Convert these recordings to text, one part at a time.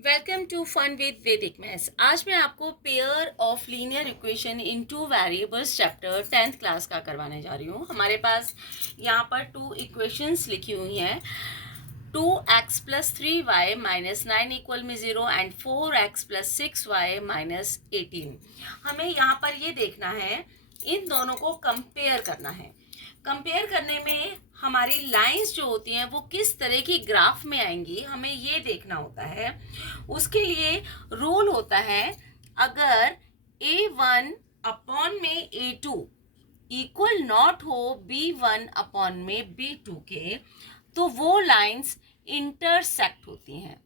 Welcome to fun with वैदिक maths. आज मैं आपको pair of linear equation in two variables chapter 10th class का करवाने जा रही हूँ। हमारे पास यहाँ पर टू इक्वेशंस लिखी हुई हैं। 2x plus 3y minus 9 equal में 0 and 4x plus 6y minus 18। हमें यहाँ पर ये देखना है, इन दोनों को कंपेयर करना है। कंपेयर करने में हमारी लाइंस जो होती हैं वो किस तरह की ग्राफ में आएंगी, हमें ये देखना होता है। उसके लिए रूल होता है, अगर a1 अपॉन में a2 इक्वल नॉट हो b1 अपॉन में b2 के, तो वो लाइंस इंटरसेक्ट होती हैं।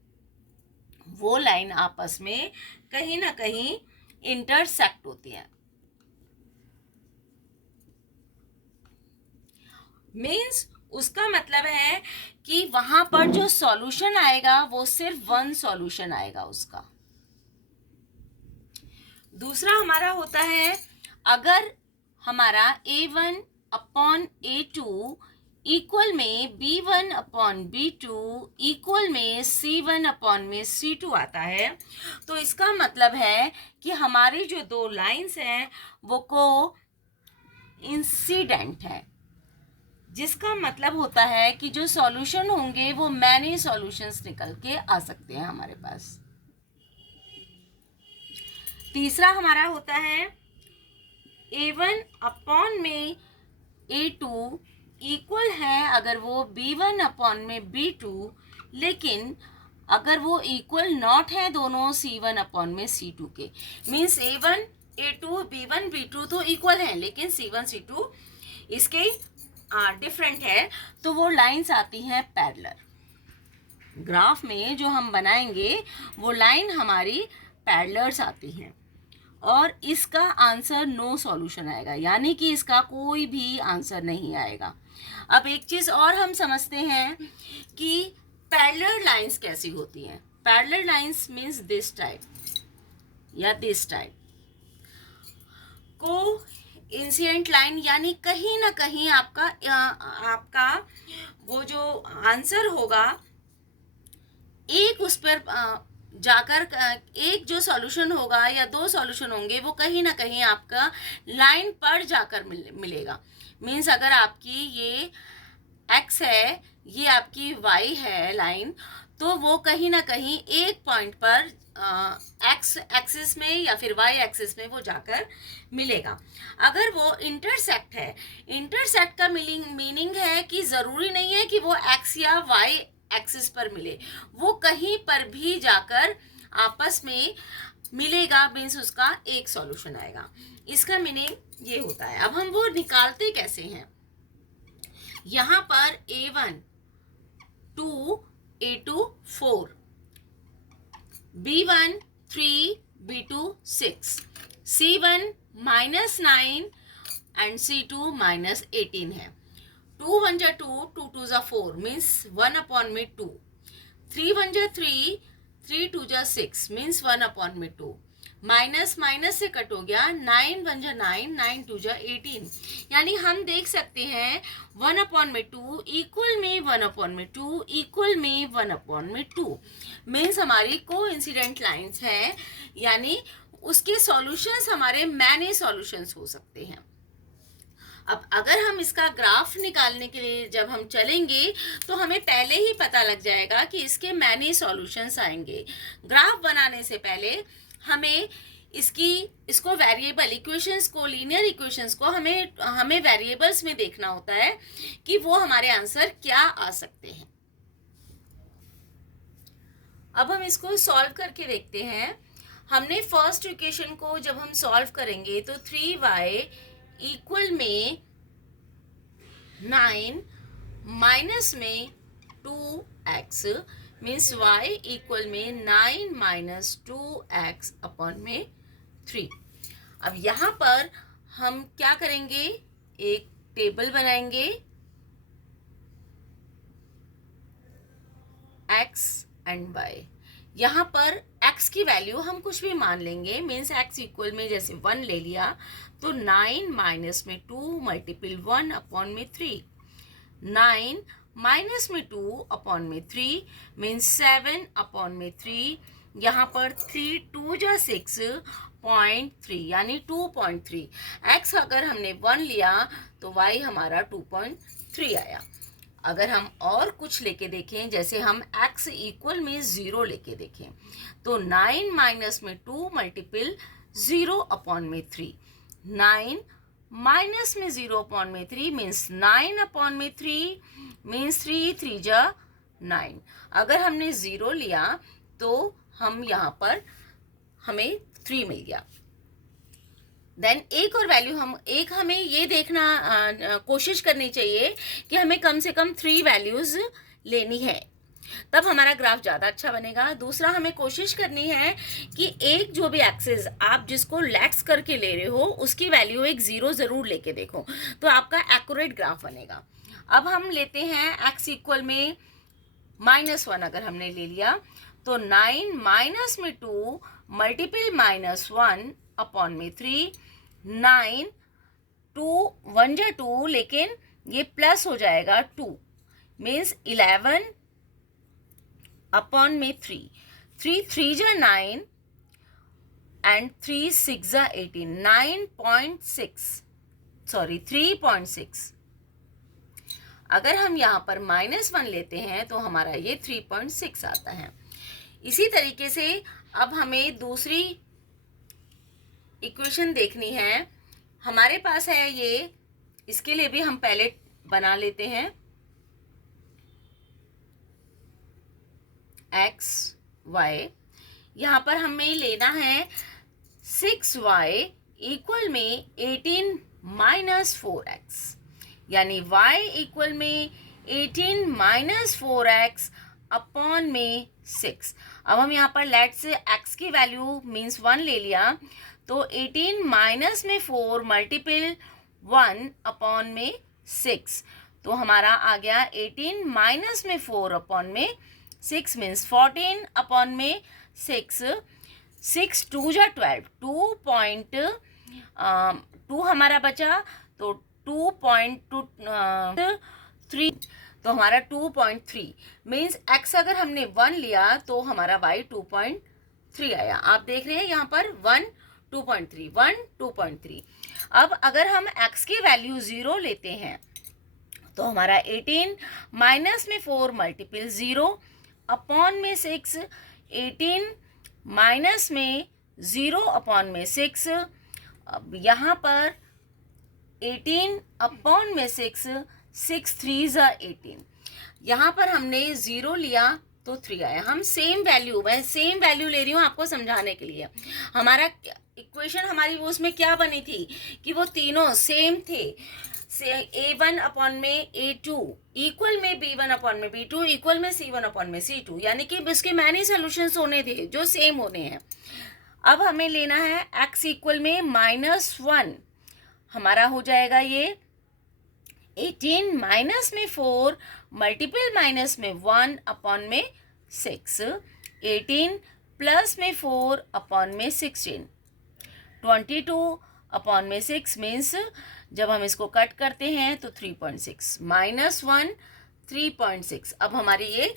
वो लाइन आपस में कहीं ना कहीं इंटरसेक्ट होती हैं। मीन्स उसका मतलब है कि वहां पर जो सॉल्यूशन आएगा वो सिर्फ वन सॉल्यूशन आएगा उसका। दूसरा हमारा होता है, अगर हमारा a1 अपॉन a2 इक्वल में b1 अपॉन b2 इक्वल में c1 अपॉन में c2 आता है, तो इसका मतलब है कि हमारी जो दो लाइंस हैं वो को इंसिडेंट है, जिसका मतलब होता है कि जो सॉल्यूशन होंगे वो मैनी सॉल्यूशंस निकल के आ सकते हैं हमारे पास। तीसरा हमारा होता है, a1 अपॉन में a2 इक्वल है अगर वो b1 अपॉन में b2, लेकिन अगर वो इक्वल नॉट है दोनों c1 अपॉन में c2 के। Means a1 a2 b1 b2 तो इक्वल हैं, लेकिन c1 c2 इसके डिफरेंट है, तो वो लाइंस आती हैं पैरेलल। ग्राफ में जो हम बनाएंगे वो लाइन हमारी पैरेलल्स आती हैं, और इसका आंसर नो सॉल्यूशन आएगा, यानी कि इसका कोई भी आंसर नहीं आएगा। अब एक चीज और हम समझते हैं कि पैरेलल लाइंस कैसी होती हैं। Parallel lines means this type या दिस टाइप। को इंसिडेंट लाइन, यानी कहीं ना कहीं आपका वो जो आंसर होगा, एक उस पर जाकर एक जो सॉल्यूशन होगा या दो सॉल्यूशन होंगे वो कहीं ना कहीं आपका लाइन पर जाकर मिलेगा। मीन्स अगर आपकी ये x है, ये आपकी y है लाइन, तो वो कहीं ना कहीं एक पॉइंट पर x एक्सिस में या फिर y एक्सिस में वो जाकर मिलेगा। अगर वो इंटरसेक्ट है, इंटरसेक्ट का मीनिंग है कि ज़रूरी नहीं है कि वो x या y एक्सिस पर मिले, वो कहीं पर भी जाकर आपस में मिलेगा। मीन्स उसका एक सॉल्यूशन आएगा। इसका मीनिंग ये होता है। अब हम वो निकालते कैसे हैं। यहाँ पर a1 2 a2 4, b1 3 b2 6, c1 minus 9 and c2 minus 18 है। 2 1 जा 2, 2 2 जा 4 मीन्स 1 अपॉन में 2, 3 1 जा 3, 3 2 जा 6 मीन्स 1 अपॉन में 2, माइनस माइनस से कट हो गया, 9 1 जा 9, 9 2 जा 18। यानी हम देख सकते हैं 1 अपॉन में 2 इक्वल में 1 अपॉन में 2 इक्वल में 1 अपॉन में 2। मीन्स हमारी को इंसिडेंट लाइन्स हैं, यानी उसके सॉल्यूशंस हमारे मैनी सॉल्यूशंस हो सकते हैं। अब अगर हम इसका ग्राफ निकालने के लिए जब हम चलेंगे तो हमें पहले ही पता लग जाएगा कि इसके मैनी सॉल्यूशंस आएंगे। ग्राफ बनाने से पहले हमें इसको वेरिएबल इक्वेशंस को, लीनियर इक्वेशंस को हमें वेरिएबल्स में देखना होता है कि वो हमारे आंसर क्या आ सकते हैं। अब हम इसको सॉल्व करके देखते हैं। हमने फर्स्ट इक्वेशन को जब हम सॉल्व करेंगे तो 3y इक्वल में 9 माइनस में 2x मीन्स y इक्वल में 9 माइनस 2x अपॉन में 3। अब यहाँ पर हम क्या करेंगे, एक टेबल बनाएंगे x एंड y। यहाँ पर x की वैल्यू हम कुछ भी मान लेंगे। मीन्स x इक्वल में जैसे 1 ले लिया तो 9 माइनस में 2 मल्टीपल 1 अपॉन में 3, 9 माइनस में 2 अपॉन में 3 मीन्स 7 अपॉन में 3 यहाँ पर 3 2 जा 6.3 यानी 2.3। x अगर हमने 1 लिया तो y हमारा 2.3 आया। अगर हम और कुछ लेके देखें, जैसे हम x इक्वल में 0 लेके देखें, तो 9 माइनस में 2 मल्टीपल 0 अपॉन में 3। 9 माइनस में 0 अपॉन में 3 मीन्स 9 अपॉन में 3 मीन्स 3 3 जा 9। अगर हमने 0 लिया तो हम यहाँ पर हमें 3 मिल गया। देन एक और वैल्यू हमें ये देखना कोशिश करनी चाहिए कि हमें कम से कम 3 वैल्यूज लेनी है, तब हमारा ग्राफ ज़्यादा अच्छा बनेगा। दूसरा, हमें कोशिश करनी है कि एक जो भी एक्सिस आप जिसको लेट्स करके ले रहे हो उसकी वैल्यू एक 0 ज़रूर लेके देखो, तो आपका एक्यूरेट ग्राफ बनेगा। अब हम लेते हैं x इक्वल में -1 अगर हमने ले लिया तो 9 माइनस में 2 मल्टीपल -1 अपॉन में 3। 9 2 1 जा 2, लेकिन ये प्लस हो जाएगा 2 मीन्स 11 अपॉन में 3। 3 3 जा 9 एंड 3 6 जा 18। 3.6। अगर हम यहाँ पर -1 लेते हैं तो हमारा ये 3.6 आता है। इसी तरीके से अब हमें दूसरी इक्वेशन देखनी है। हमारे पास है ये, इसके लिए भी हम पहले बना लेते हैं। x y, यहाँ पर हमें लेना है 6y इक्वल में 18 माइनस 4x, यानी y इक्वल में 18 माइनस 4x अपॉन में 6। अब हम यहाँ पर लेट से x की वैल्यू मीन्स 1 ले लिया तो 18 माइनस में 4 मल्टीपल 1 अपॉन में 6, तो हमारा आ गया 18 माइनस में 4 अपॉन में 6 मीन्स 14 अपॉन में 6। 6 2 जा 12, 2 हमारा बचा तो 2.3, तो हमारा 2.3 मीन्स x अगर हमने 1 लिया तो हमारा y 2.3 आया। आप देख रहे हैं यहाँ पर 1 2.3 1 2.3। अब अगर हम x की वैल्यू 0 लेते हैं तो हमारा 18 माइनस में 4 मल्टीपल 0 अपॉन में 6। 18 माइनस में 0 अपॉन में 6। अब यहाँ पर 18 अपॉन में 6, 6 3 जा 18। यहाँ पर हमने 0 लिया तो 3 आया। हम सेम वैल्यू ले रही हूँ आपको समझाने के लिए। हमारा इक्वेशन हमारी वो उसमें क्या बनी थी कि वो तीनों सेम थे। a1 अपॉन में a2 इक्वल में b1 अपॉन में b2 इक्वल में c1 अपॉन में c2, यानी कि इसके मैनी सोल्यूशंस होने थे जो सेम होने हैं। अब हमें लेना है x इक्वल में -1, हमारा हो जाएगा ये 18 माइनस में 4 मल्टीपल माइनस में 1 अपॉन में 6। 18 प्लस में 4 अपॉन में 16, 22 अपॉन में 6 मीन्स जब हम इसको कट करते हैं तो 3.6 -1 3.6। अब हमारी ये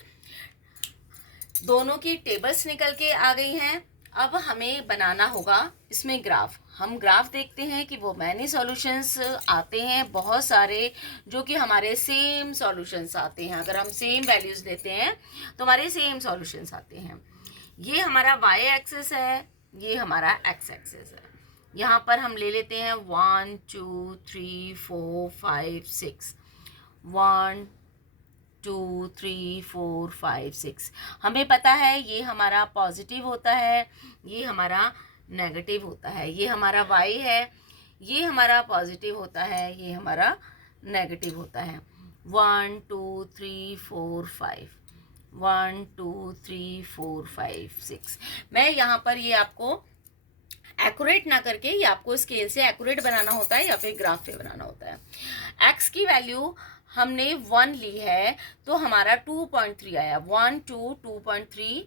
दोनों की टेबल्स निकल के आ गई हैं। अब हमें बनाना होगा इसमें ग्राफ। हम ग्राफ देखते हैं कि वो मैनी सॉल्यूशंस आते हैं बहुत सारे, जो कि हमारे सेम सॉल्यूशंस आते हैं। अगर हम सेम वैल्यूज लेते हैं तो हमारे सेम सॉल्यूशंस आते हैं। ये हमारा y एक्सिस है, ये हमारा x एक्सिस है। यहाँ पर हम ले लेते हैं 1 2 3 4 5 6, 1 2 3 4 5 6। हमें पता है ये हमारा पॉजिटिव होता है, ये हमारा नेगेटिव होता है। ये हमारा y है, ये हमारा पॉजिटिव होता है, ये हमारा नेगेटिव होता है। 1 2 3 4 5, 1 2 3 4 5 6। मैं यहाँ पर ये आपको एक्यूरेट ना करके, ये आपको स्केल से एक्यूरेट बनाना होता है या फिर ग्राफ पे बनाना होता है। x की वैल्यू हमने 1 ली है तो हमारा 2.3 आया। 1 2 2.3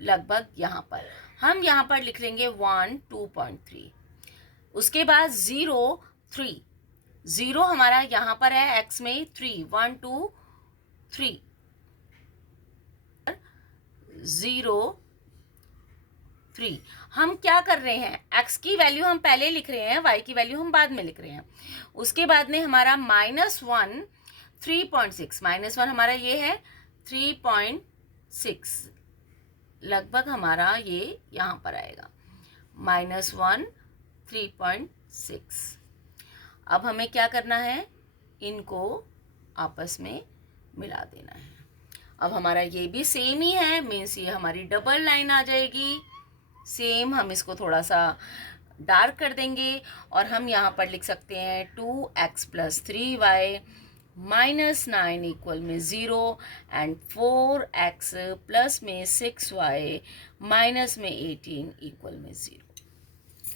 लगभग यहाँ पर हम यहाँ पर लिख लेंगे 1 2.3। उसके बाद 0 3, 0 हमारा यहाँ पर है x में 3, 1 2 3, 0 3। हम क्या कर रहे हैं, x की वैल्यू हम पहले लिख रहे हैं, y की वैल्यू हम बाद में लिख रहे हैं। उसके बाद में हमारा -1 3.6, -1 हमारा ये है 3.6, लगभग हमारा ये यहाँ पर आएगा -1 3.6। अब हमें क्या करना है, इनको आपस में मिला देना है। अब हमारा ये भी सेम ही है, मीन्स ये हमारी डबल लाइन आ जाएगी। सेम हम इसको थोड़ा सा डार्क कर देंगे और हम यहाँ पर लिख सकते हैं 2x + 3y -9 इक्वल में 0 एंड 4x प्लस में 6y माइनस में 18 इक्वल में 0।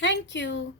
Thank you.